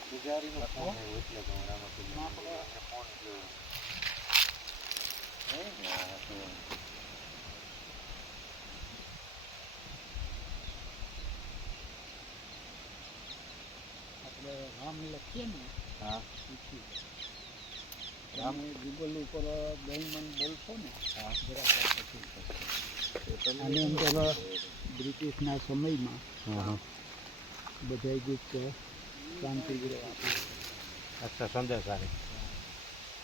પૂજારીનો phone આવ્યો એટલે તો રામાપીરને ફોન કર્યો. આપણે રામ લખીએ ને હા રામ ગૂગલ ઉપર બેંગમન બોલશો ને હા જરાક આની અંદર બ્રિટિશના સમયમાં બધા ગીત ક્રાંતિ આપી. અચ્છા સંદેશ આવે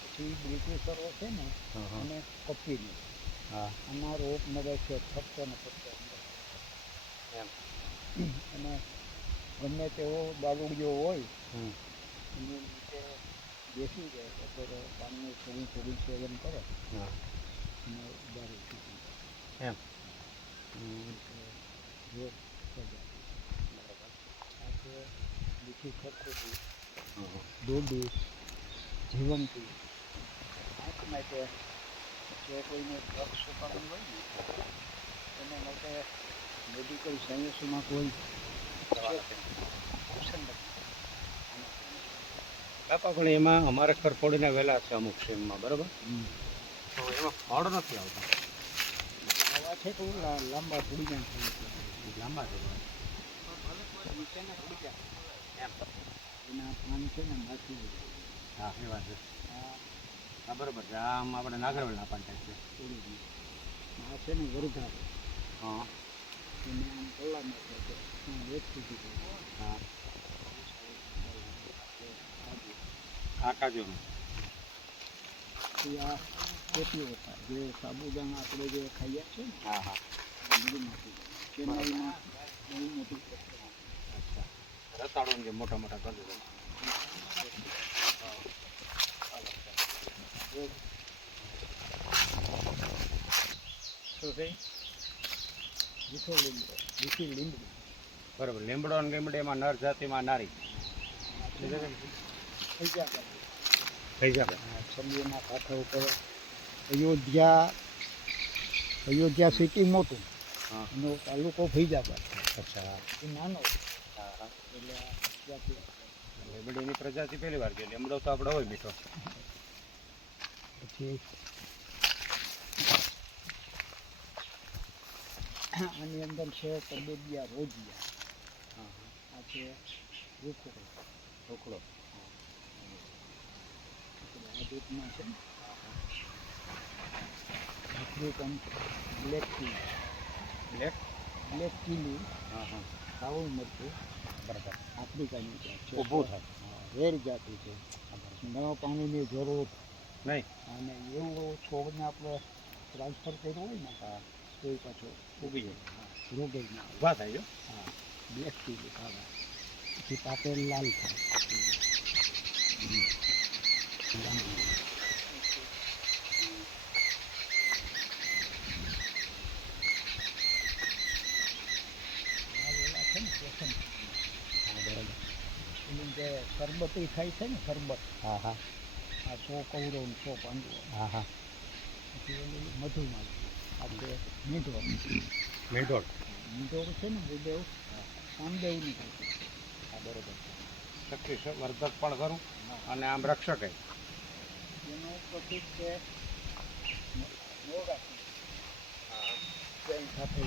પછી બ્રિટિશરો છે ને અને કપીને હા આના રોપ નવે છે ફક્ત ને ફક્ત એમ અને ગમે તેવો દારૂડિયો હોય એની નીચે બેસી જાય તો પાણીનું થોડું સેવન કરે અને દારૂ પીતી એમ રોગ સજા. આજે બીજી ખરખોટી દોડી જીવંતી આંખ માટે જે કોઈને ડ્રગ્સ ઉપાડવું હોય ને એના માટે મેડિકલ સાયન્સમાં કોઈ ઓપ્શન નથી. બાપા પણ એમાં અમારે કરફોડીના વહેલા છે અમુક સીમમાં બરાબર તો એમાં ફળ નથી આવતા. આવા છે તો લાંબા થોડી જાય લાંબા છે નીચેના થોડી જાય એમ એના પાન છે ને માછી હા એ વાત છે આ હા બરાબર છે આમ આપણે નાગરવેલના પાન ટાઈપ છે થોડી આ છે ને વરઘા હા એને આમ કલા નાખે છે વેચ સુધી હા આ કાજુ આ ખેતીઓ હતા જે સાબુદાણા આપણે જે ખાઈએ છીએ ને હા હા બધું નાખી ચેન્નાઈમાં બહુ મોટી અચ્છા રતાળો જે મોટા મોટા કરી દે શું થઈ વિસી લીંબડી બરાબર લીમડો અને લીમડીમાં નર જાતિમાં નારી થઈ ગયા થઈ જાય સમયના કાંઠા ઉપર અયોધ્યા સિટી મોટું હા એનો તાલુકો ફૈજાબાદ અચ્છા એ નાનો હા હા એટલે ત્યાંથી લીમડીની પ્રજાતિ પહેલી વાર છે લીમડો તો આપણે હોય મીઠો પછી આની અંદર છે તબેબિયા રોજિયા આ છે રૂખડો ઢોકળો આ રીતના છે ને African black chilli black chilli હા હા કાળું મરચું બરાબર આફ્રિકાની જાત છે ઊભું થાય રેર જાતિ છે નવા પાણીની જરૂર નહીં અને એવું છોડને આપણે ટ્રાન્સફર કર્યું હોય ને તો એ પાછો ઊભી જાય રોગાઈ ના ઊભા થાય જો હા બ્લેક ચીલી ખાવા પછી પાપેલ લાલ થાય એની જે શરબતી થાય છે ને શરબત હા હા આ 100 કવડો ને 100 પાંડવો હા હા પછી ઓલું મધુમાલ આપણે મીંઢોળ મીંઢોળ છે ને બુદેવ કામદેવની થાય હા બરાબર શક્તિ વર્ધક પણ ખરું અને આમ રક્ષક એનું પ્રતિક છે મોગા સાથે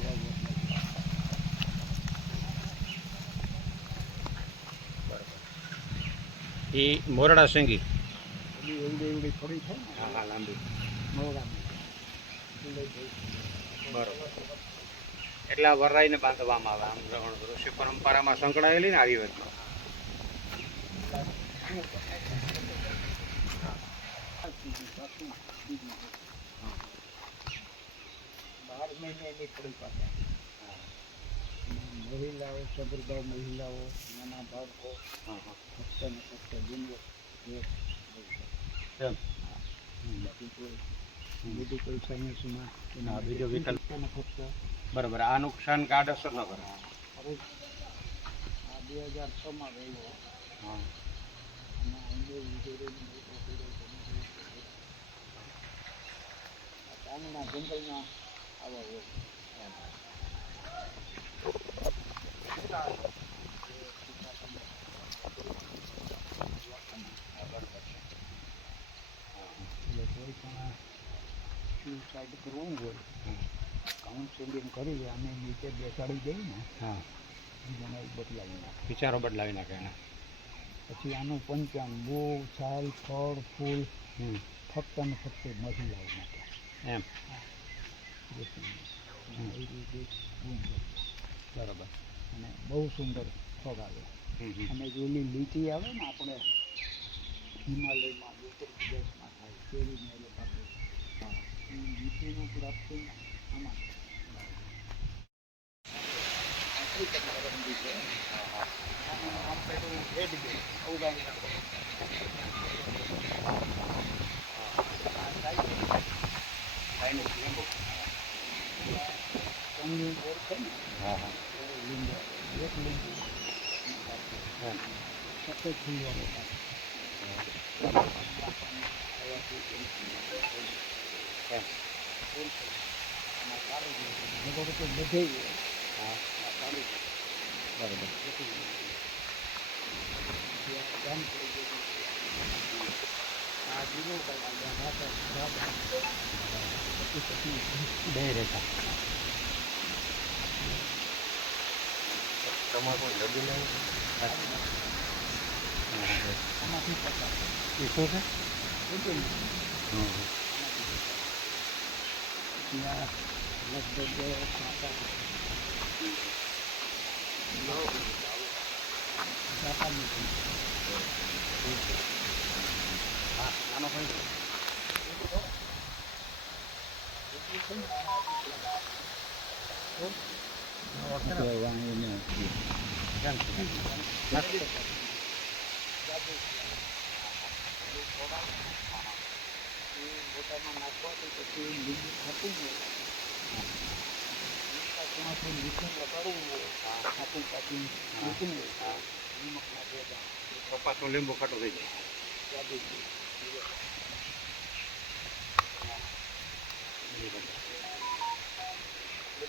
એ મોરડા શેંગી એવડી થોડી થાય ને હા હા લાંબી મોગામાં બરોબર એટલા વરાઈને બાંધવામાં આવે આમ ઋષિ પરંપરામાં સંકળાયેલી ને આવી વાત 12 મહિને એની થોડી પાસે મહિલાઓ સગર્ભા મહિલાઓ નાના બાળકો ફક્ત ને ફક્ત જીવો બાકી કોઈ મેડિકલ સાયન્સમાં બીજો વિકલ્પ ને ફક્ત બરાબર આ નુકસાન કાઢ અસર ન કરે આ 2006માં ગયો હા અને અંદર ડાંગના જંગલમાં આવા હોય કાઉન્સેલિંગ કરી અને નીચે બેસાડી દઈ ને હા મને બદલાવી નાખે. વિચારો બદલાવી નાખે એના. પછી આનું પંચાંગ બહુ છાલ ફળ ફૂલ ફક્ત ને ફક્ત મહિલાઓ માટે એમ આયુર્વેદિક ગુણ છે. બરાબર. અને બહુ સુંદર ફળ આવે. હમ. અને જે ઓલી લીચી આવે ને આપણે હિમાલયમાં ઉત્તર પ્રદેશમાં થાય કેરી મેલે પાસે એ લીચીનું પ્રાપ્તિ આમાં આફ્રિકન કરંદી છે. આમ પેલું ભેટ બે ઉગાવી નાખો. ચાઇનીઝ લીંબુ. ચંગી ગોળ છે ને હા હા એ લીંબુ એક લીંબુ એમ. સફેદ ફૂલવાળો થાય. એમ. બધે બધે હા સારું બરાબર. ગામ પડી ગયું. આ જીવો બે રેખા. તમારે કોઈ લડુ લાવ્યું? આમાંથી પચાસ એ શું છે? પછી હમ. આ લગભગ 7-8 હા નાનો ભાઈ. વાણીને કેમ છે? મોટામાં નાખવાથી પછી લીંબુ ખાતું હોય ત્યાંથી મીઠું લગાડવું હોય ખાતું પાછી મૂકવું હોય નિમકના ભેગા કપાસનું લીંબુ ખાટું થઈ જાય. જાદુ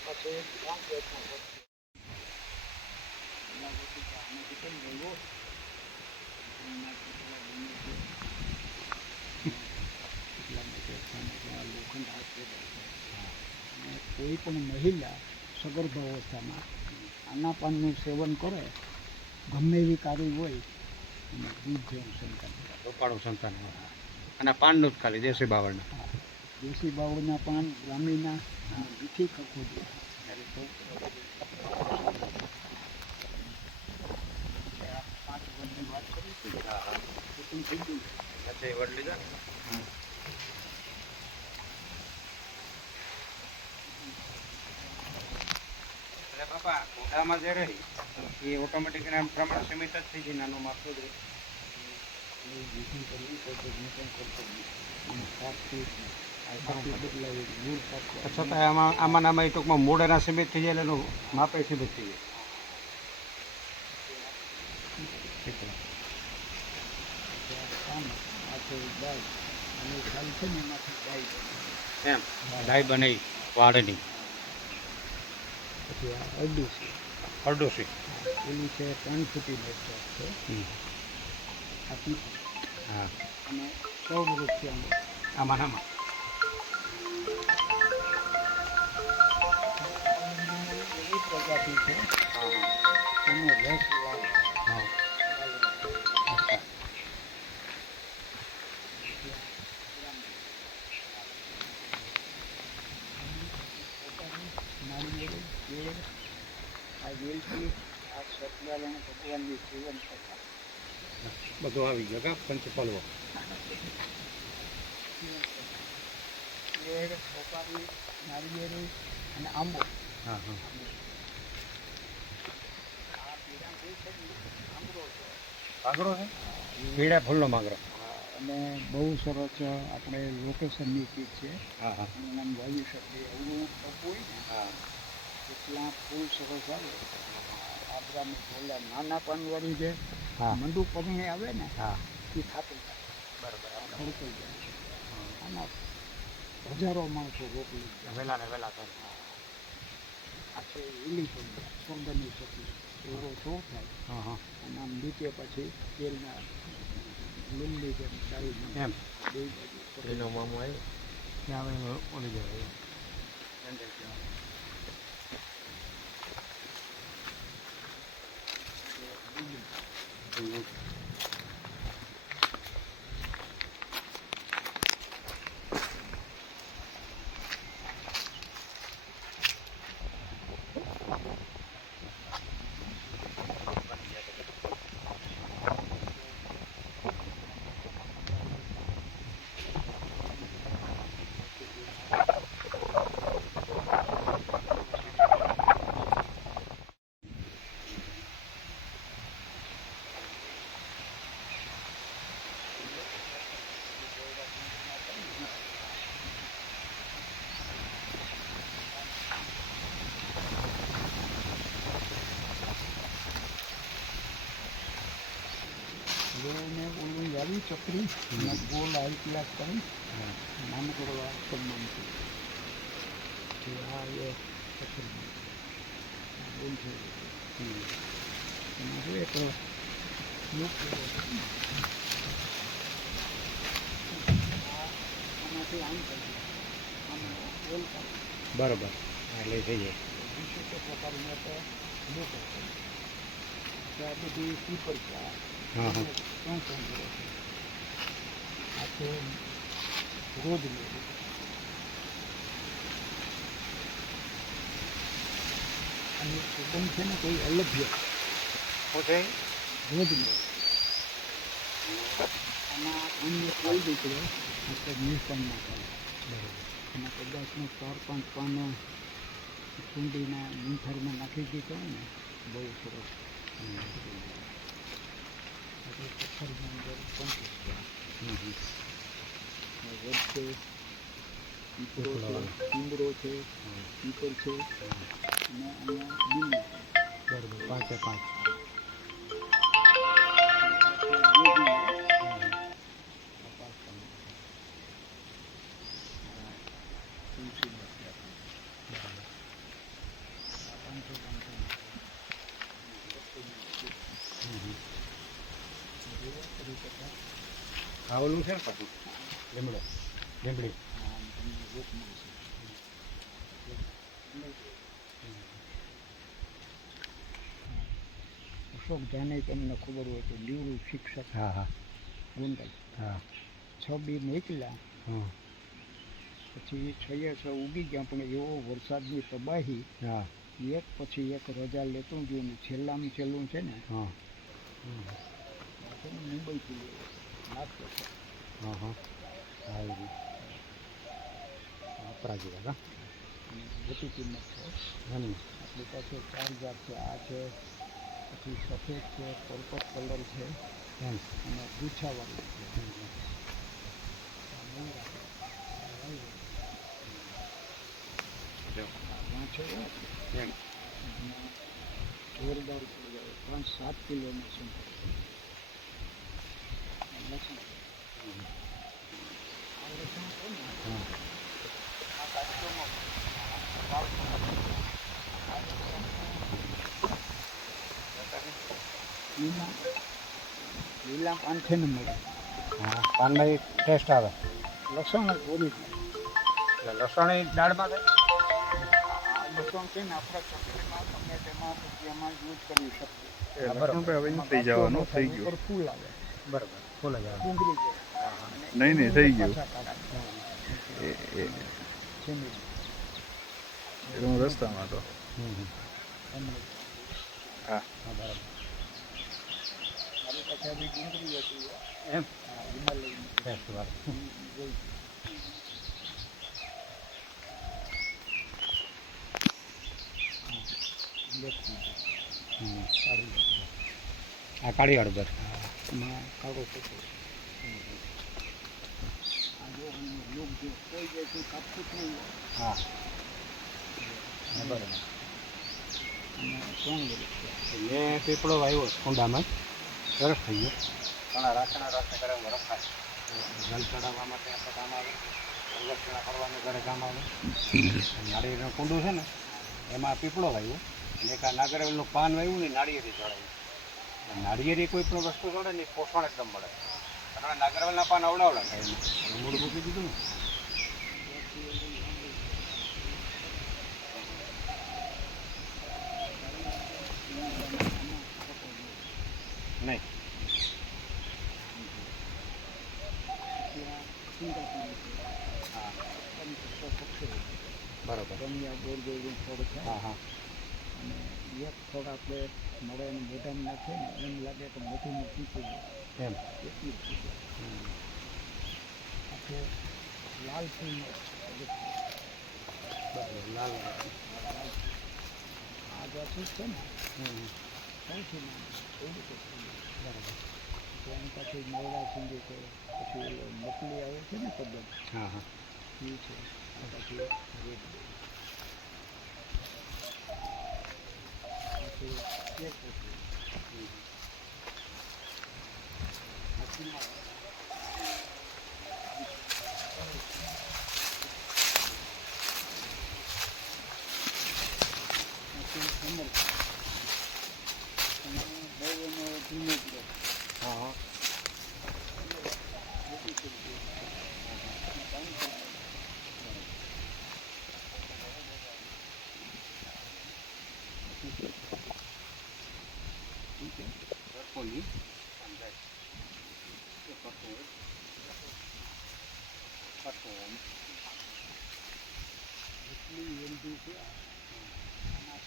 પછી 3 વર્ષમાં એના પછી આમાંથી કેમ ગયો લોખંડ હાથ અને કોઈ પણ મહિલા સગર્ભાવસ્થામાં આના પાનનું સેવન કરે ગમે એવી કારી હોય અને દૂધ જેવું સંતાન રોપાળું સંતાન. અને પાનનું જ ખાલી દેશી બાવળના. દેશી બાવળના પાન ગ્રામીના અને મીઠી ખખોડી પાંચ વર્ષની વાત કરી હતી. હા હા એ પણ થઈ ગયું. પછી વડ લીધા. એટલે બાપા ઘોડામાં જે રહી એ ઓટોમેટિક એના પ્રમાણે સીમિત જ થઈ જાય. નાનું માપતું જ રહે. વિધું કરવું પડશે હું પણ કરતો અને પાકથી બદલાવી મૂળ પાકવા છતાં આમાં એ ટૂંકમાં મૂળ એના સીમિત થઈ જાય એટલે એનું માપે સીમિત થઈ જાય. કામ આ છે ગાય અને ખાલી છે ને એમાંથી ગાય બને. એમ ગાય બને વાડની. પછી આ અરડુસી અરડોસી. પેલી છે 3 ફૂટી નેચર છે આ પીપી હા અને 100 વૃક્ષ આમાં આમાં એવી પ્રજાતિ છે હા એનો રસ લાલ હા અચ્છા. નાળિયેર કેળ આ વેલચી આ સત્યનારાયણ ભગવાનની જીવન કથા બધું આવી ગયું કા પંચપલ્વ. કેળ સોપારી નાળિયેરી અને આંબો હા હા આ પીડા જે છે ને આંબળો છે માગરો છે. પીળા ફૂલનો માગરો. અને બહુ સરસ આપણે લોકેશનની ચીજ છે હા હા એનું નામ વાયુ શકીએ એવું ટપ હોય ને હા એટલા ફૂલ સરસ આવે આબરાની ફૂલા નાના પાનવાળી જે હા મંડુ પગને આવે ને હા એ થાતું જાય બરાબર. ખડકાઈ જાય આના હજારો માણસો રોપી જાય વહેલા ને વહેલા થાય. આખે હિલી પડી જાય સ્વર્ગની શક્તિ એવો શો થાય હા હા અને આમ નીચે પછી તેલના લીંબડી જેમ ડાળી એમ બે બાજુ એનો મામો આવ્યો ત્યાં હવે ઓલી જાય એને ઓલું વાવી ચકરી અને ગોળ હાઈ ક્લાસ કરી હા. નાનકડો આ સન્માન કર્યું કે આ એ ચકરી બોલ છે એમાં શું એક લોક આમાંથી આમ કરી આમાં ઓલ કરી બરોબર એટલે થઈ જાય. વિશેષ પ્રકારની એક લોક છે આ બધી પીપર છે આ હા હા ક્યાં ક્યાં છે આ છે રોજ અને સુગંધ છે ને કોઈ અલભ્ય શું છે રોજ આમાં અન્ય કોઈ દીકરો આપણે નિષ્પન્નમાં કરે એના કદાચનો 4-5 પાનો સૂંદીના મૂંથરમાં નાખી દીધો હોય ને બહુ સરસ એટલે પથ્થરની અંદર પંચીસ વચ્ચે પીપળો છે ટીમરો છે પીપળ છે અને અહીંયા લીલી બરોબર 5 આ ઓલું છે ને પાછું લીમડી અશોક જાને તમને ખબર હોય તો નિવૃત્ત શિક્ષક હા હા ગોંડલ હા 6 બી મોકલ્યા હા પછી 6 ઉગી ગયા પણ એવો વરસાદની તબાહી હા એક પછી એક રજા લેતું ગયું ને છેલ્લામાં છેલ્લું છે ને હા મુંબઈથી નાખતો છે હા હા આવી અપરાજી કાકા અને મોટી કિંમત છે એમ આપણી પાસે 4 જાત છે આ છે પછી સફેદ છે પર્પલ કલર છે એમ અને ગુચ્છાવાળી છે વાંચો એમ જોરદાર પડી જાય 5-7 કિલોનો સંભાર લસણ આ લસણ છે ને હા આ કાર્યક્રમમાં લીલા પાન છે ને મળે હા પાનમાં ટેસ્ટ આવે લસણ જ ઓરિજિનલ એટલે લસણ દાળમાં થાય આ લસણ છે ને આપણે ચટણીમાં તમે તેમાં ભજીયામાં યુઝ કરી શકીએ લસણ તો હવે થઈ જવાનું થઈ ગયું ઉપર ફૂલ આવે બરાબર ફૂલ જ આવે ડુંગળી છે નહીં થઈ ગયું એ હું રસ્તામાં હતો હા હા બરાબર મારી પાસે આવી ડુંગળી હતી એમ હિમાલયની ટેસ્ટ વાર જોઈ આ કાળી હળદર એમાં કાળો થતો આ જો લોક જો કોઈ જગ્યાએ કાપતું જ નહીં હોય હા બરાબર અને 3 વર્ષ મેં પીપળો વાવ્યો કુંડામાં સરસ થઈ ગયો ઘણા રાસણા કરવા રખાય જલ ચડાવવા માટે આપણે કામ આવે પ્રદક્ષિણા કરવાનું ઘરે કામ આવે નાળિયેરનું કુંડું છે ને એમાં પીપળો વાવ્યો અને એક આ નાગરવેલનું પાન વાવ્યું ને નાળિયેરી ચડાવ્યું નાળિયેરી કોઈ પણ વસ્તુ ચડે ને એ પોષણ એકદમ મળે કારણ નાગરવેલના પાન અવડાવડા થાય એમાં મૂળ મૂકી દીધું ને નહીં હા બરાબર રમ્યા ગોળ ગોળ ફળ છે હા હા અને એક ફળ આપણે મળે એને મોઢામાં નાખીએ ને એમ લાગે કે મોઢું પીતું એમ એટલું જ પીતું આખે લાલ ફૂલનો બરાબર લાલ આ જાતું છે ને સૌથી નાનું એવી રીતે બરાબર એની પાછી મોરડા સિંધી છે પછી ઓલો મકલી આવે છે ને કદમ હા હા એ છે પછી રેડ પછી એક સમર બહુ એનો ધીમે ધીરે હા હા સરખોની આમ જાય એ સરખું હોય સરખું આમ એટલી એમડી છે આના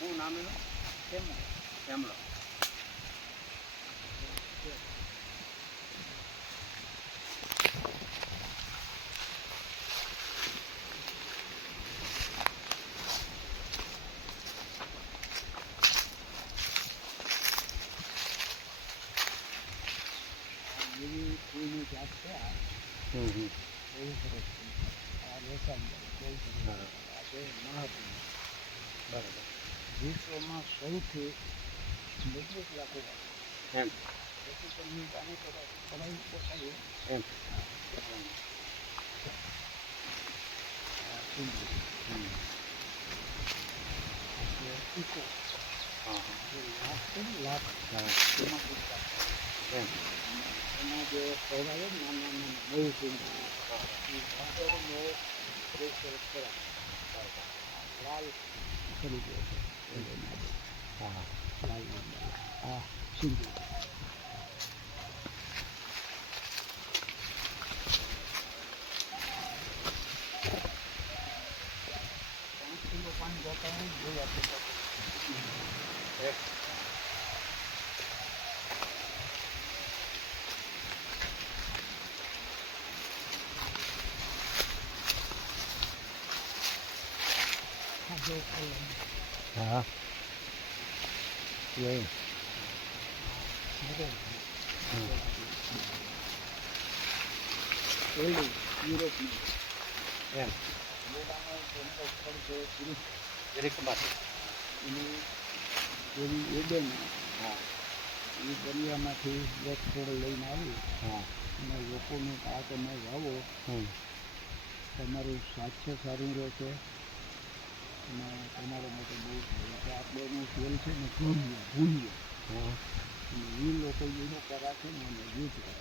શું નામ એનું કેમ એમલો એવી ફૂલની જાત છે આ બહુ સરસ છે આ રેશમ બહુ સરસ આ છે મહાપૂર બરાબર વિશ્વમાં સૌથી મજબૂત લાકડું એમ પછી તમને જાણે કરાવી શકાય એમ ઇકો હા લાખ છે ને લાખ હા એમાં પૂછતા એમ એમાં જે ખવડાવે ને નાના નાના બહુ સુંદર એ વાદળનો પ્રેશર ખરા લાલ કરી દે છે હા લાલ આ સિંધુ પાણી જતા હોય જોઈ આપણે એક હા એ ઓલી યુરોપની એમ અમેરિકામાં જંગલ સ્થળ છે ગ્રીકમાંથી એની એવી એડેન હા એ દરિયામાંથી એક છોડ લઈને આવી હા અને લોકોનું આ તમે વાવો તમારું સ્વાસ્થ્ય સારું રહેશે અને તમારા માટે બહુ સારું છે આપણે એનું તેલ છે ને ભૂંડીએ હા અને એ લોકો એનો કરા છે ને એને યુઝ કરે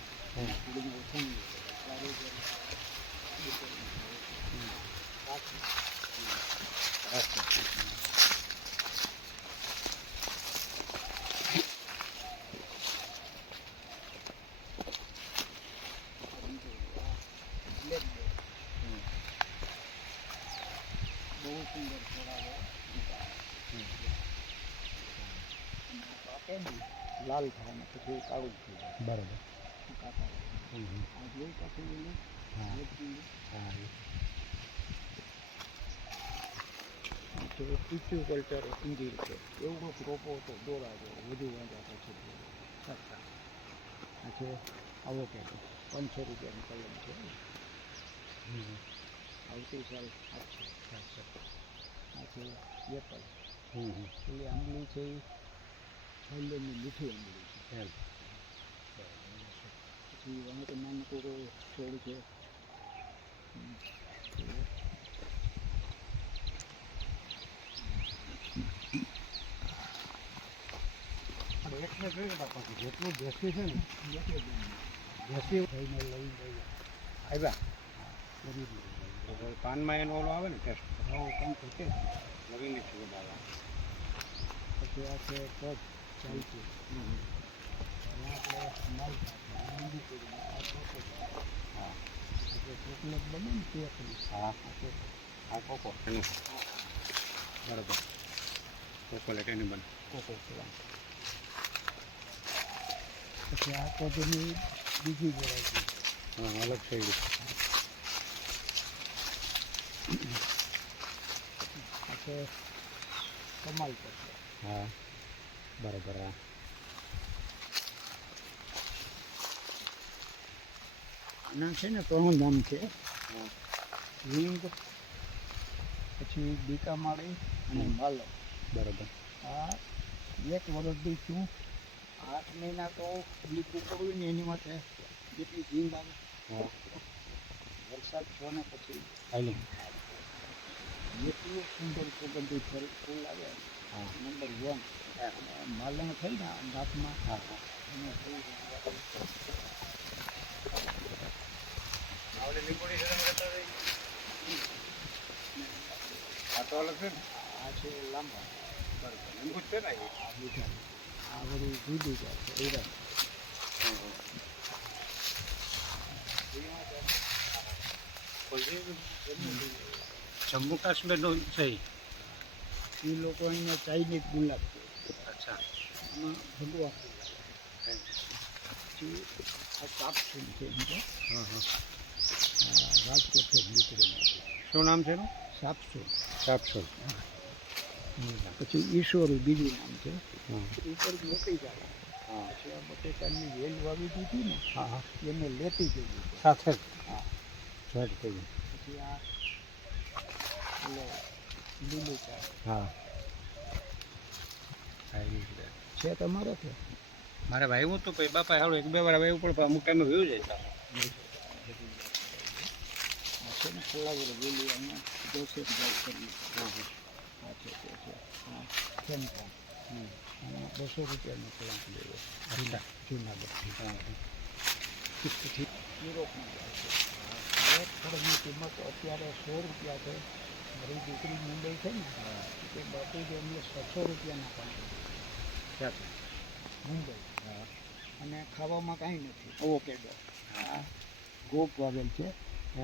થોડીને ઓછાની સારું બહુ સુંદર છોડાવે લાલ થવાના પછી કાળું થઈ જાય બરાબર કાકા આ જોઈ પાછું એનું હા હા ટીચ્યુ કલ્ચર ઊંધી રીતે એવડો રોપો હતો દોરા જેવો વધુ વાંધા પછી સસ્તા આ છે આવો કે 500 રૂપિયાની કલમ છે આવતી સાલ આપશે આ છે એપલ પેલી આંબલી છે એ થાઈલેન્ડની મીઠી આંબલી છે એમ પછી વાંક નાનકો છોડ છે પણ એટલે જોઈએ બાપા કે જેટલું દેશી છે ને એટલે દેશી થઈને લઈ જઈએ આવ્યા કરી દીધું તો હવે પાનમાં એનો ઓલો આવે ને ટેસ્ટ ભાવ કંઈક હશે નવીન સુગંધ આવે પછી આ છે કચ્છ ચાલતું આપણે માલ ઊંધી કરીને આ ચોકલેટ હા આપણે ચોકલેટ બને ને કેકની હા આ ચોકલેટ આ કોકો એનું બરાબર ચોકોલેટ એની બને કોકો કહેવાય પછી આ કોદની બીજી વેરાયટી હા અલગ શૈલી છે કમાલ કરશે. હા બરાબર. હા આના છે ને ત્રણ નામ છે, રીંગ, પછી બીકામાળી અને માલો. બરાબર. આ 1 વર્ષથી છું. 8 મહિના તો લીકું પડ્યું ને એની માટે જેટલી રીંગ આવે. હા વરસાદ થયો ને પછી હાલો. એટલું સુંદર સુગંધિત ફૂલ આવે. હા નંબર 1. અને માલણ થઈ ને દાંતમાં હા હા એને બહુ આવડે લીંબોડી શરમ કરતા રહી. આ તો અલગ છે ને. આ છે લાંબા. બરાબર લીંબુ જ છે ને એ. આ બીજા આ બધું જુદું જાય છે એરા. જમ્મુ કાશ્મીરનો છે એ. એ લોકો અહીંયા ચાઇનીઝ ગુલાબ છે. અચ્છા. એમાં ભગવા ફૂલ આવે. પછી આ કાપસૂલ છે એમ તો. હા હા. રાજકોટથી નીકળેલા છે. શું નામ છે એનું? સાપસૂલ. સાપસૂલ. પછી ઈશ્વરી બીજું નામ છે. હા ઉપર મોટી જાય. હા પછી આ બટેટાની વેલ વાવી દીધી ને હા હા એને લેતી ગઈ. સાથે જ હા. જોઈન્ટ થઈ ગયું. પછી આ ઓલો લીલું ચા હા આવી છે. છે તમારે છે. મારે ભાઈ હું તો પછી બાપા હારું 1-2 વાર વાવ્યું પણ અમુક ટાઈમે વયું જાય. આ છે ને ફ્લાવર વેલી અહીંયા જોસેફ ગાય કરી. હા હા આ છે તે છે. હા ખેમકા. આમાં 200 રૂપિયાનો પ્લાન્ટ લેવો. અચ્છા. જૂનાગઢથી. હા પછી યુરોપમાં જાય છે. એક ફળની કિંમત અત્યારે 100 રૂપિયા છે. મારી દીકરી મુંબઈ છે ને તે બાપુજી અમને 600 રૂપિયાના પણ ક્યાંથી? મુંબઈ. હા અને ખાવામાં કાંઈ નથી. ઓકેડો આ ગોપ વાવેલ છે.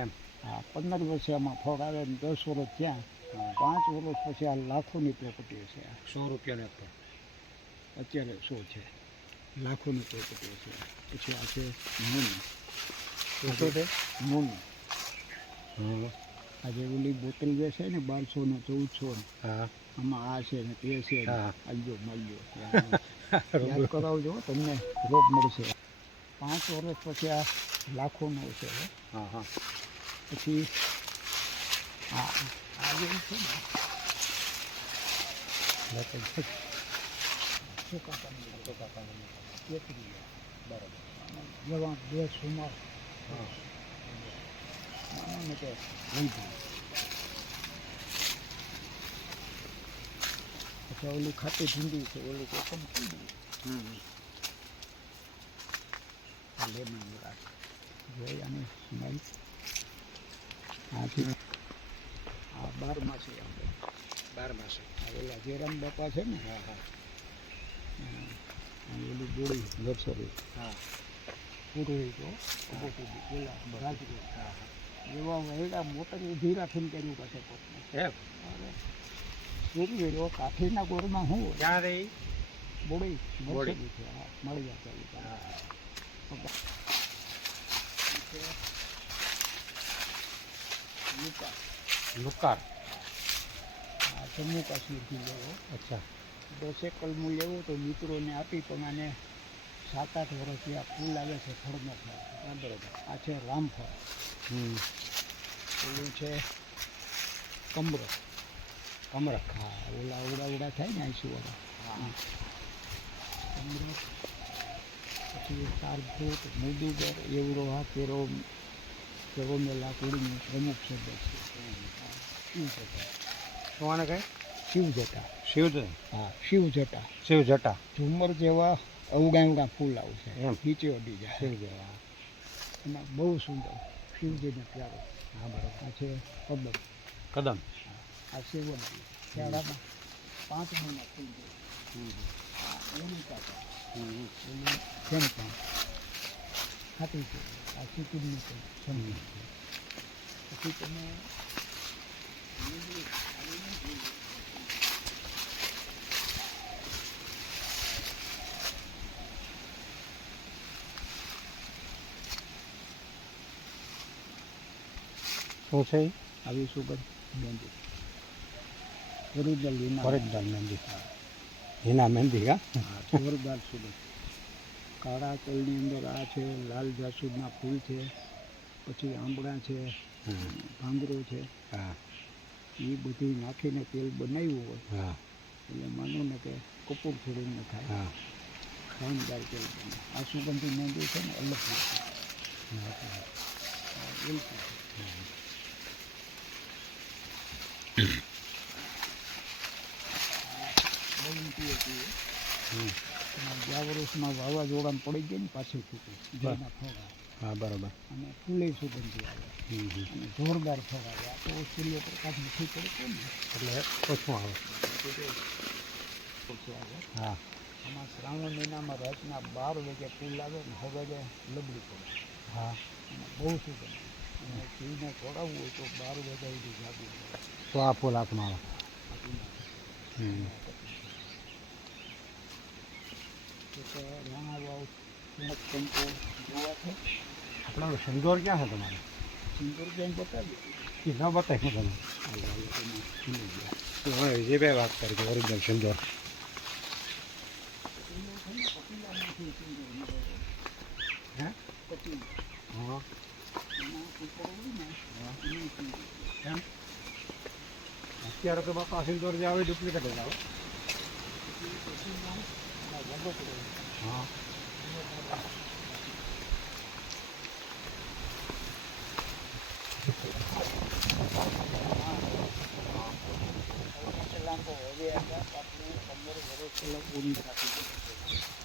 એમ. હા 15 વર્ષે આમાં ફળ આવે ને 10 વર્ષ ત્યાં. 5 વર્ષ પછી આ લાખોની પ્રોપર્ટી હશે. આ 100 રૂપિયાનો એક. અત્યારે 100 છે. લાખોની પ્રોપર્ટી હશે. પછી આ છે નૂન. શું છે? નૂન. હા આજે ઓલી બોટલ વેચાય ને 1200 ને 1400 ને હા આમાં આ છે ને તે છે ને હા. આજો માલ્યો યાદ કરાવજો તમને રોપ મળશે. 5 વર્ષ પછી આ લાખોનો છે. હા હા પછી આ આ જે છે ને સૂકા પાણી કેતરી બરાબર જેવા 2 સુમાર હા માનો ને કે વૈભવ. પછી ઓલી ખાટી ભીંડી છે ઓલું કોકમ થઈ ગયું. આ લેમન ગ્રાસ જોઈ આની સ્મેલ. આ છે આ 12 આપણે 12 આ ઓલા જયરામ બાપા છે ને. હા હા ઓલી ગોળી નર્સરી હા પુરોહિતો ઓલા રાજકોટ. એવા વહેલા મોટર ઊભી રાખીને કર્યું પાસે પોતને. એમ. સૂર્ય કાઠીના ગોળમાં હું ક્યાં રહી? Body body. નર્સરી છે. હા મળી જાય હા લુકાર. આ જમ્મુ કાશ્મીરથી લેવો. અચ્છા 10 કલમું લેવું તો મિત્રોને આપી પણ આને 7-8 વર્ષથી આ ફૂલ આવે છે ફળનો ફળ. બરાબર. આ છે રામફળ. ઓલું છે કમરક. કમરક. હા ઓલા ઉડા થાય ને 80 વાળા. હા કમરક. પછી તારફૂટ મુદુબર એવડો આ કેરો મેલા કુડીનું પ્રમુખ શબ્દ છે. શિવજટા. શું આને કહે? શિવજટા. શિવજટા. હા શિવજટા. શિવજટા. ઝુમર જેવા અવડા ફૂલ આવશે. એમ. નીચે અડી જાય. શિવ જેવા. એમાં બહુ સુંદર શિવજીને પ્યારો. હા બરાબર. આ છે કદમ. કદમ. આ સેવંતી શિયાળામાં 5 મહિના ફૂલ જાય. આ ઓલી કાકા ઓલી ખેમકા ખાટી છે. આ સિક્કિમની છે સમજી. પછી તમે શું છે? આવી સુગંધ બેંડી. ઓરિજિનલ હિના ઓરિજિનલ મહેંદી હિના મહેંદી હા જોરદાર સુગંધ. કાળા તલની અંદર આ છે, લાલ જાસૂદના ફૂલ છે, પછી આંબળા છે, ભાંગરો છે, હા એ બધી નાખીને તેલ બનાવ્યું હોય હા એટલે માનો ને કે કપૂર થોડું ન થાય, હા શાનદાર તેલ બને. આ સુગંધી મહેંદી છે ને અલગ નથી. બહુ ઊંચી હતી ગયા વર્ષમાં વાવાઝોડામાં પડી ગઈ ને પાછી છૂટી જયના ફોગા હા બરાબર અને ફૂલે સુગંધી આવે અને જોરદાર ફોગ આવે. આ તો સૂર્યપ્રકાશ નથી પડતો ને એટલે ઓછું આવે પછી આવે. હા આમાં શ્રાવણ મહિનામાં રાતના 12 વાગે ફૂલ આવે ને હવે લબડી પડે હા અને બહુ સુગંધ. અને ઘીને ચોડાવવું હોય તો 12 વાગ્યા સુધી જાગવું પડે. તો આ ફૂલ હાથમાં આવે રાણા વાવ ચંપો જોવા છે. આપણા સિંદોર ક્યાં છે તમારે? સિંદૂર બેન બતાવી એ ન બતાવ્યું તમે તો હવે વિજયભાઈ વાત કરી કે ઓરિજિનલ સિંદોર હે હા એમ અત્યારે તો બાપા સિંદોર જે આવે ડુપ્લિકેટ જ આવે હા પહેલાં તો હવે હતા આપણે 15 વર્ષ પહેલાં પૂરી રાખી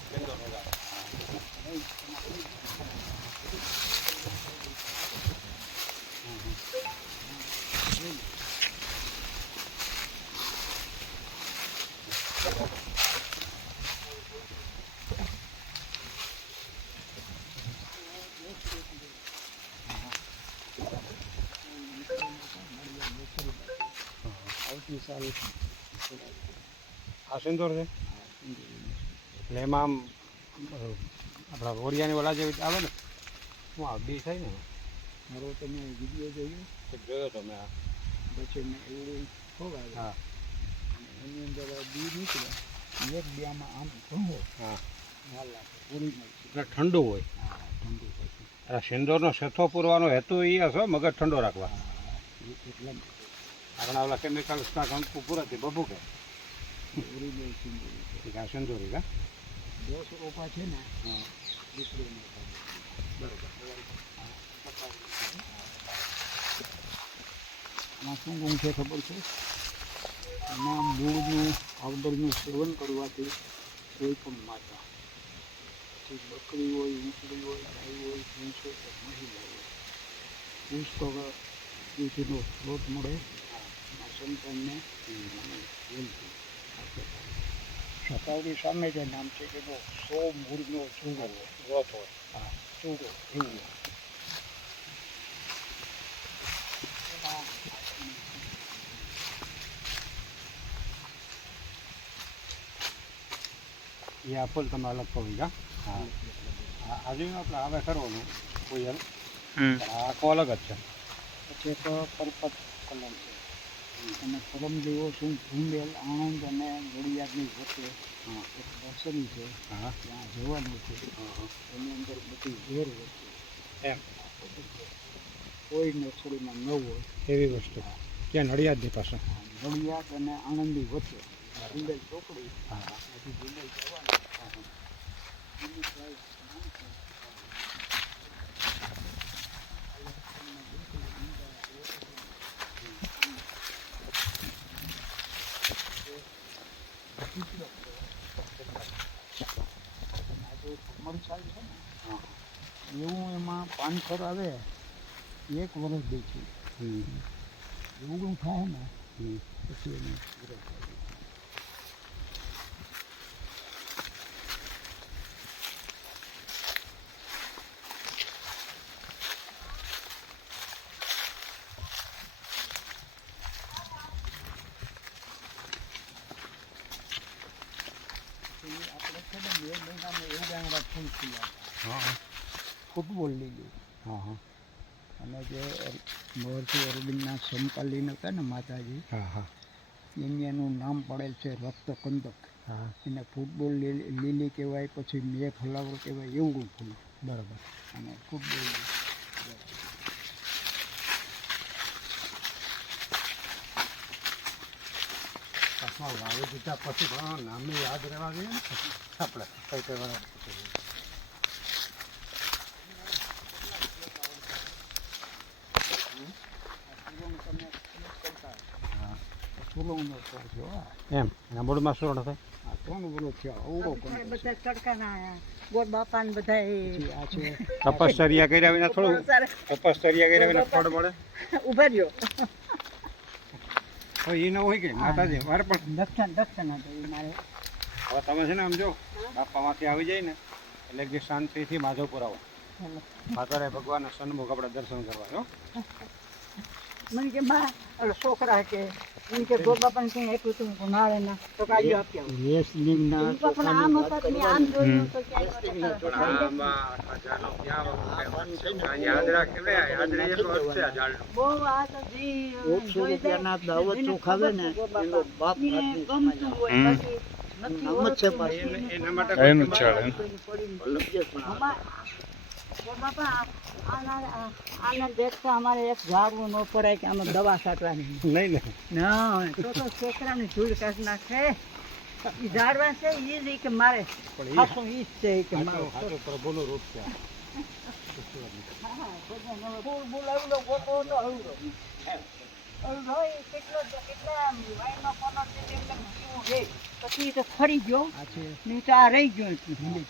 સિંદોર વગાડે આવતી સાલ આ સિંદોર છે એટલે એમાં આમ આપણા ઓરિયાની ઓલા જેવી આવે ને શું આવે બી થાય ને મારો તમે વિડીયો જોયો જોયો તો મેં આ પછી મેં એવું ખોવાય હા એની અંદર બી નીકળે એક બેમાં આમ ઘણો હા ના લાગે ઓરિજિનલ છે. એટલે ઠંડુ હોય હા ઠંડુ હોય એટલે સિંદોરનો સેથો પૂરવાનો હેતુ એ હશે મગજ ઠંડો રાખવા એટલા આપણા ઓલા કેમિકલ્સના કંકુ પૂરાથી બબુ કે ઓરિજિનલ સિંદૂર છે. આ સિંદોરી કા 10 રોપા છે ને હા દીકરીને બરાબર એમાં શું ગુણ છે ખબર છે? એના મૂળનું પાવડરનું સેવન કરવાથી કોઈ પણ માતા પછી બકરી હોય, ઊંટડી હોય, ગાય હોય, ભેંસ હોય કે મહિલા હોય પુષ્કળ દૂધનો સ્ત્રોત મળે એના સંતાનને હેલ્થી સતાવડી સામે જે નામ છે કે 100 મૂળનો ચૂડો ગ્રોથ હોય હા ચૂડો એવું એ આ ફૂલ તમે અલગ કહો કા હા આજે આપણે આવે કરવાનું કોઈ એમ આખો અલગ જ છે પછી એક પર્પલ કલર છે અને પરમ દિવસું ભૂંડેલ આણંદ અને નડિયાદની વચ્ચે એક નર્સરી છે હા ત્યાં જવાનું છે. એની અંદર બધી ઝેર વચ્ચે એમ કોઈ નર્સરીમાં ન હોય એવી વસ્તુ ક્યાં નડિયાદની પાસે નડિયાદ અને આણંદની વચ્ચે ભૂંડેલ ચોકડી હા પછી ભૂંડેલ જવાનું. એની price મરચાં છે ને એવું એમાં પાનખર આવે 1 વર્ષ દે છે એવું થાય ને પછી એને ગ્રોથ થાય. આપણે છે ને 2 મહિનામાં એવું ગાંગડા ફૂલ ખીલ્યા હા ફૂટબોલ લીધું હા હા અને જે મહર્ષિ અરવિંદના સમકાલીન હતા ને માતાજી હા હા એની એનું નામ પડેલ છે રક્તકંદક. હા એને ફૂટબોલ લીલી કહેવાય, પછી મેઘ ફ્લાવર કહેવાય, એવડું ફૂલ. બરાબર. અને ફૂટબોલ પાછમાં વાવી દીધા પછી પણ નામે યાદ રહેવા જોઈએ ને આપણે કઈ કઈ વાર ફૂલોનો છોડ છે. એમ એના બોર્ડમાં શું થાય? આ 3 વર્ષ છે અવળો કંદક. બધા તડકાના ગોળ બાપા ને બધા પછી આ છે તપશ્ચર્યા કર્યા વિના થોડું તપશ્ચર્યા કર્યા વિના ફળ મળે ઉભા રહ્યો. તો એ ન હોય કે માતાજી મારે પણ દક્ષિણ હતું એ મારે. હવે તમે છે ને આમ જો બાપામાંથી આવી જાય ને એટલે કે શાંતિથી માધવપુર આવો. માતારે ભગવાન સન્મુખ આપણે દર્શન કરવા જો. મને કે બા ઓલો છોકરા કે મને કે ગોળ બાપા ને કઈ આપ્યું તું નાળે ના તો કાઢી આપ્યો. રેસલિંગના પણ આમ હતા મેં આમ જોયું તો પણ આમાં 8,000 ક્યાં યાદ રાખે યાદ રહે એટલો અર્થ છે આ ઝાડનો. બહુ આ તો જી 100 રૂપિયાના દાવત ચોખાવે ને એનો બાપ હાથની ગમતું હોય પછી નથી નામ જ છે પાછું. એના માટે એનું જ ચાલે એમ. બાપા આને દેખતા અમારે એક ઝાડવું ન પડાય કે આમાં દવા છાંટવાની નહીં ને ના તો છોકરાની ધૂળ કાઢી નાખે. એ ઝાડવા છે એ જ કે મારે પણ ખાસું ઈ જ છે કે મારે સાચું પ્રભુનું રૂપ છે. પછી તો ફરી ગયો આ છે નહીં તો આ રહી ગયો. હિન્દી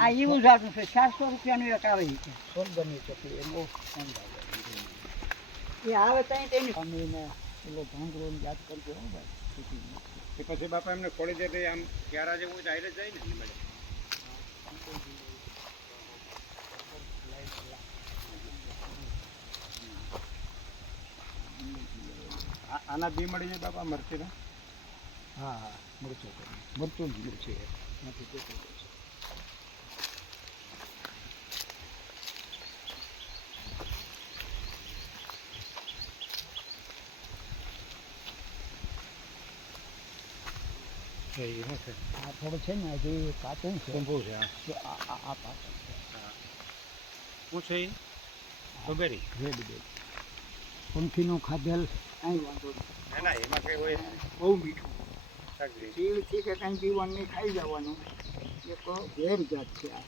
આ એવું ઝાડું છે 400 રૂપિયાનું એક આવે છે. સ્વર્ગની ચકલી એનો એ આવે ત્યાં તેની સ્વામીને પેલો ભાંગરો યાદ કરજો હો ભાઈ. એ પછી બાપા એમને ખોલી દે તો આમ ક્યારા જેવું હોય તો હારે જ જાય ને એની આના બી મળી જાય બાપા મરચી ને. હા હા મરચો મરચું જ છે નથી કેતો છે. આ થોડું છે ને હજી કાચું છે. કુંભું છે તો આ પાછળ છે શું છે એ સ્ટ્રોબેરી. રેડ બેડ પંખીનું ખાધેલ કાંઈ વાંધો નહીં. ના એમાં કઈ હોય બહુ મીઠું. ચીડથી કે કાંઈ પીવાનું નહીં, ખાઈ જવાનું. એક ઘેર જાત છે આ.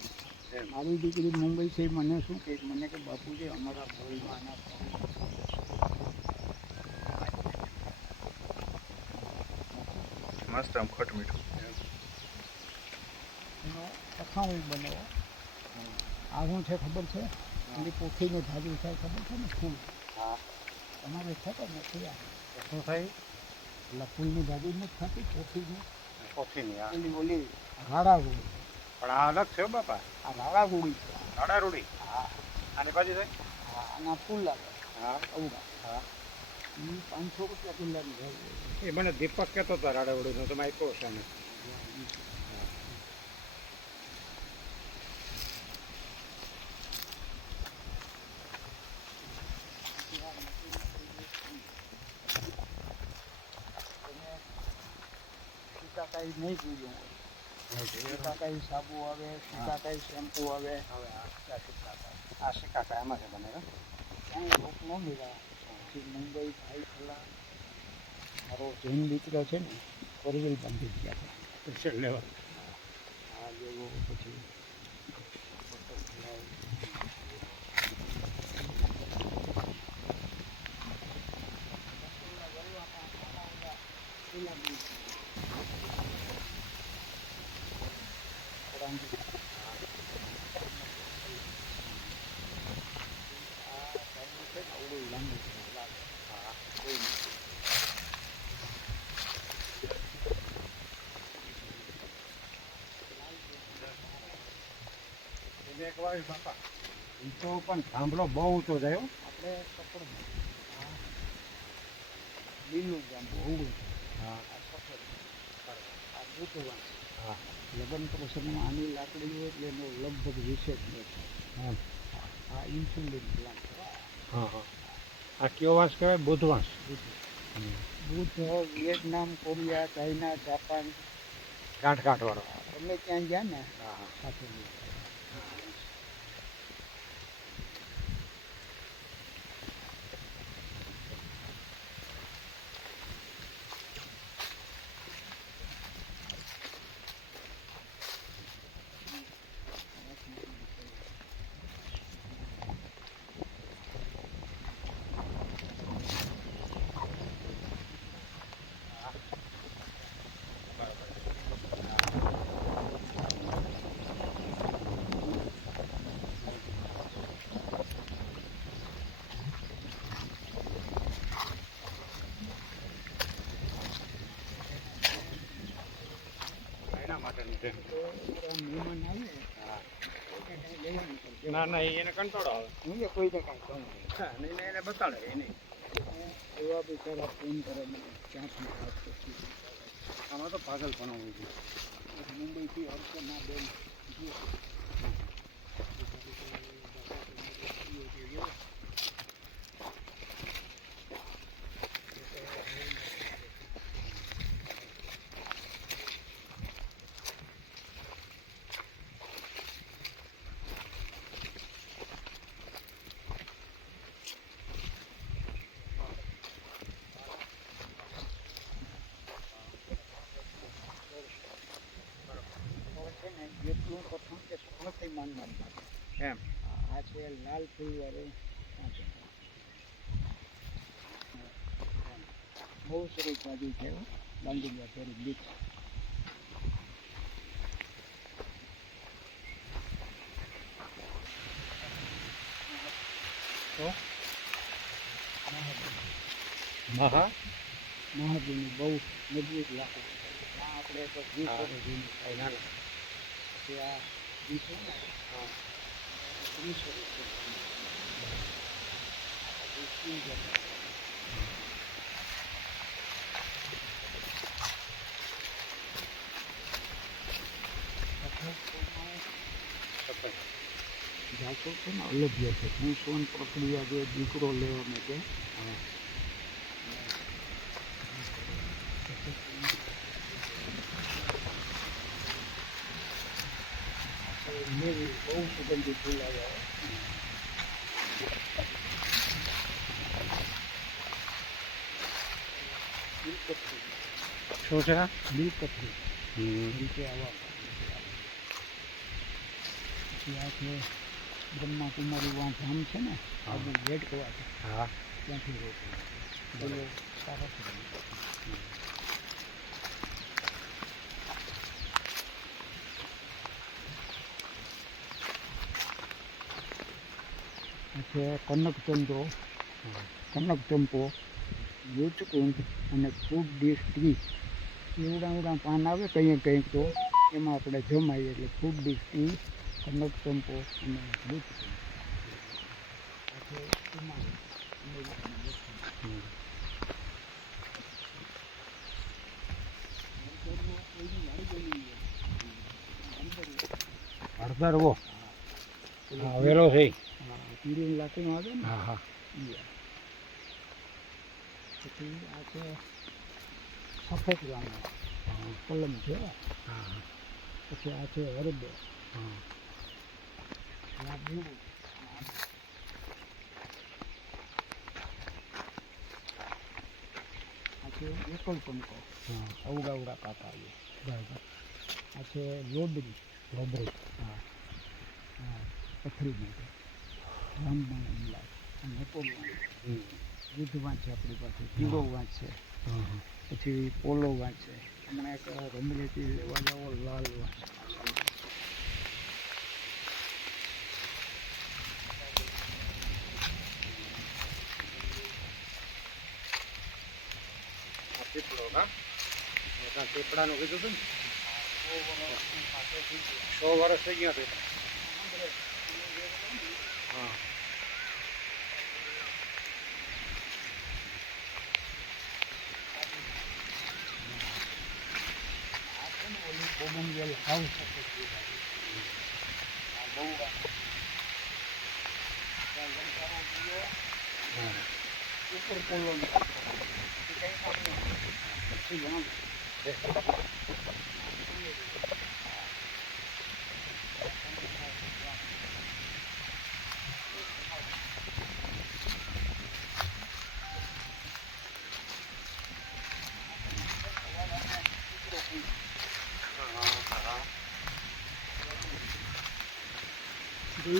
મારી દીકરી મુંબઈ છે મને શું કહે મને કે બાપુજી અમારા ભોળમાં મસ્ત આમ ખટ મીઠું. એનો અથાણું બનાવો. આ શું છે ખબર છે? એની પોખીને ભાજી થાય ખબર છે ને? ફૂલ. હા તમારે થતો નથી આ. શું થાય? એટલે ફૂલની ભાજી નથી થતી પોખીની. કોફીની હા. ઓલી ઓલી રાડાગુડી. પણ આ અલગ છે હો બાપા. આ રાડાગુડી છે. આડા રૂડી. હા આની બાજુ થાય. હા આના ફૂલ લાગે હા અવડા. હા એ 500 રૂપિયા કિલ્લાની જાય. એ મને દીપક કહેતો હતો રાડાવડીનો તમે આપ્યો છે ને. સીતાકાઈ નહીં જોયું હોય. સીતાકાઈ સાબુ આવે, સીતાકાઈ શેમ્પુ આવે. હવે આ શિકાકા એમાં છે બને કાંઈ રોક ન મળ્યા. પછી મુંબઈ ભાઈ પેલા મારો જૈન દીકરો છે ને કરવેલ બાંધી ગયા હતા. સ્પેશિયલ લેવા. આ જેવો પછી એક વાર બાપા એ તો પણ થાંભલો બહુ ઊંચો જાય હો. આપણે કપડ લીલું જાંબુ અવળું છે. હા આ સફેદ આ બુટવાન. હા લગ્ન પ્રસંગમાં આની લાકડી હોય એટલે એનો લગભગ વિશેષ નહીં થાય. આ ઇન્સ્યુલિન પ્લાન્ટ. હા હા આ કયો વાંસ કહેવાય? બુધવાંસ. Buddha Vietnam Korea China Japan ગાંઠવાળો. ગમે ત્યાં ગયા ને હા હા. સાથે લઈ જાય. એના માટેની છે. તો બધા મહેમાન આવે હા. એને કાંઈ લેવાનું કરજો. ના ના એને કંટાળો આવે. હું કે કોઈને કાંઈ કહું નહીં. હા નહીં એને બતાડે એ નહીં. એવા બિચારા ફોન કરે મને ક્યાંથી વાત કરતી આમાં તો પાગલ પણ હોય છે. મુંબઈથી અર્ચના બેન છે ને જેટલું કથન કે સ્મૃતિ માનનાર એમ. આ છે લાલ ફૂલવાળું બહુ સરસ બાજુ છે બાંધીયા ફેરી બીચ મહા મહાદેવની બહુ મજબૂત લાકડું છે ત્યાં આપણે તો વીસ હા. વર્ષ જૂનું એ ના ના. પછી આ વીસ ને 30 વર્ષ જાતો છે ને અલભ્ય છે સંશોધન પ્રક્રિયા જે દીકરો લેવો ને તે બહુ સુગંધિત ફૂલ આવ્યા શું છે? બિલકતરી રીતે આવા પછી આ છે બ્રહ્માકુમારી વાં ધામ છે ને આબુ ગેટ કવા છે હા. ત્યાંથી રોકવું પેલો સારા છે છે કનકચંદ્રો કનકચંપો વૃચકુંડ અને ફૂડ ડીશ ટી એવડા પાન આવે કંઈક કંઈક તો એમાં આપણે જમાઈએ એટલે ફૂડ ડીશ ટી કનકચંપો અને વૃચકુંડ હળદર વો આવેલો છે. પીળી લાકડીનો આવે ને હા હા. પછી આ છે સફેદ રાણો કલમ છે હા પછી આ છે હરદો હા. આ બીવું આ છે એકલ પંકો હા. અવડાવડા કાકા એ બરાબર. આ છે લોબરી લોબરી. હા હા પથરી માટે રામબાણ ઇલાજ અને નેપોલિયન યુદ્ધ વાંચ છે આપણી પાસે પીળો વાંચ છે પછી પોલો વાંચ છે હમણાં એક રમરેતી લેવા જાઓ લાલ વાંચ આ પીપળો કા પીપળાનું કીધું હતું ને 100 વર્ષ થઈ ગયા છે. હા. બોગનવેલ હાઉસ બહુ ઉપર પોલો કંઈ કામ નહીં બે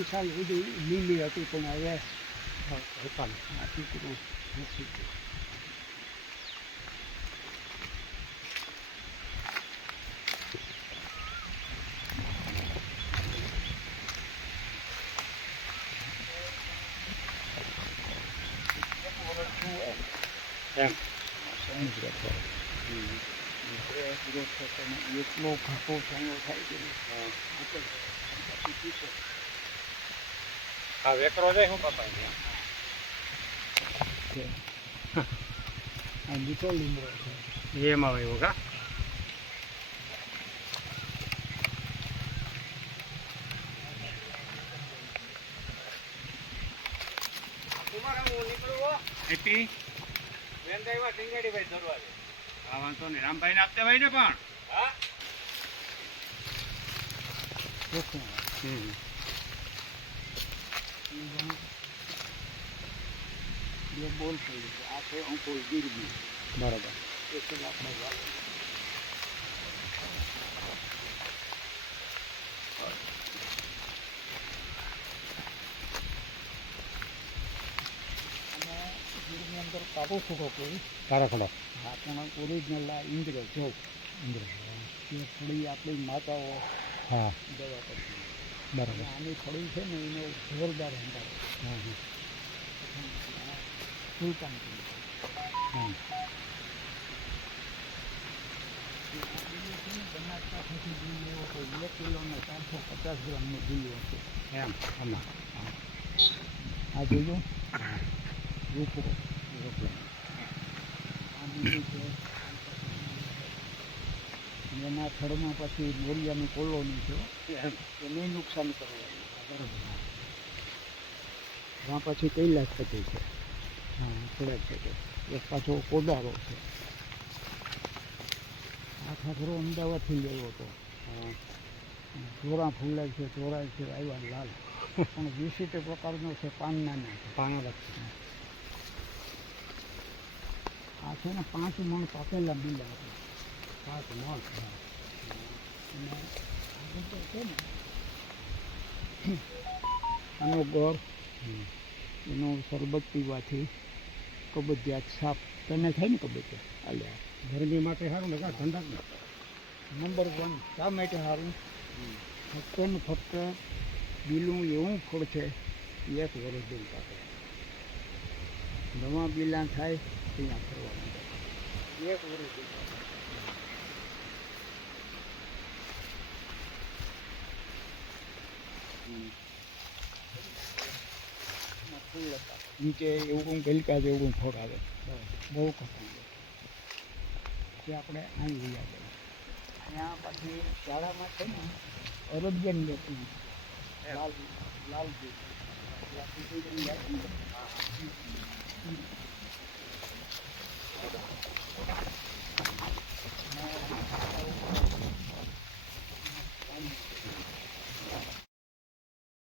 સાલ સુધી લીલી હતી પણ હવે હતા ને. આ પીકરું નથી. એમ સમુદ્ર પર એટલો ઘાટો ચાંગો થાય કે આ વેકરો જાય શું બાપા આ મીઠો લીમડો છે. એમાં આવ્યો કા એપી વેંદાઈમાં ટીંગાડીભાઈ દરવાજે હા વાંધો નહીં રામભાઈને આપતે ભાઈ ને પણ હા બે બોલ થઈ ગયો. આ છે અંકોલ ગીરવી. બરાબર એ છે આપણે વાત. અને ગીરની અંદર કાબો છોડો કોઈ કારાખડો હા પણ ઓરિજિનલ આ ઇન્દ્ર જો ઇન્દ્ર એ થોડી આપણી માતાઓ હા દવા કરતી. બરાબર આની થોડી છે ને એનો જોરદાર હંધારો હા હા સુલતાન હા બનાસકાંઠાથી દિલ્હી એવો કોઈ 2 કિલો ને 450 ગ્રામનો દિલ્હી હતો. એમ આમાં આ જોયું રૂપડો આ બીજું છે. અને એના થડમાં પછી મોરિયાની કોલોની છે એને નુકસાન કરવાનું. બરાબર ત્યાં પછી કૈલાસપતિ છે હા થોડાક છે એક પાછો કોદારો છે. આ ખાખરો અમદાવાદથી લેવો હતો. ચોરા ફૂલાય છે ચોરાય છે આવ્યા લાલ પણ વિશિષ્ટ પ્રકારનો છે પાનના છે. પાણા આ છે ને 5 મણ પાકેલા બીલા હતા. 5 મણ અને આગળ તો છે ને આનો ગોળ એનો શરબત પીવાથી કબજિયાત સાફ તને થાય ને કબજિયાત આલ્યા ગરમી માટે સારું ને કા ઠંડક ને નંબર 1 શા માટે સારું ફક્ત ને ફક્ત બીલું એવું ફળ છે 1 વર્ષ બિલ પાકે. નવા બીલા થાય ત્યાં ફરવા માંડે 1 વર્ષ બિલ પાકે. નીચે એવું ગલકા જેવું ફળ આવે બહુ કસાય તે આપણે અહીં લઈ આવે. અહીંયા પછી શાળામાં છે ને અરબિયન લેતી લાલ લાલજી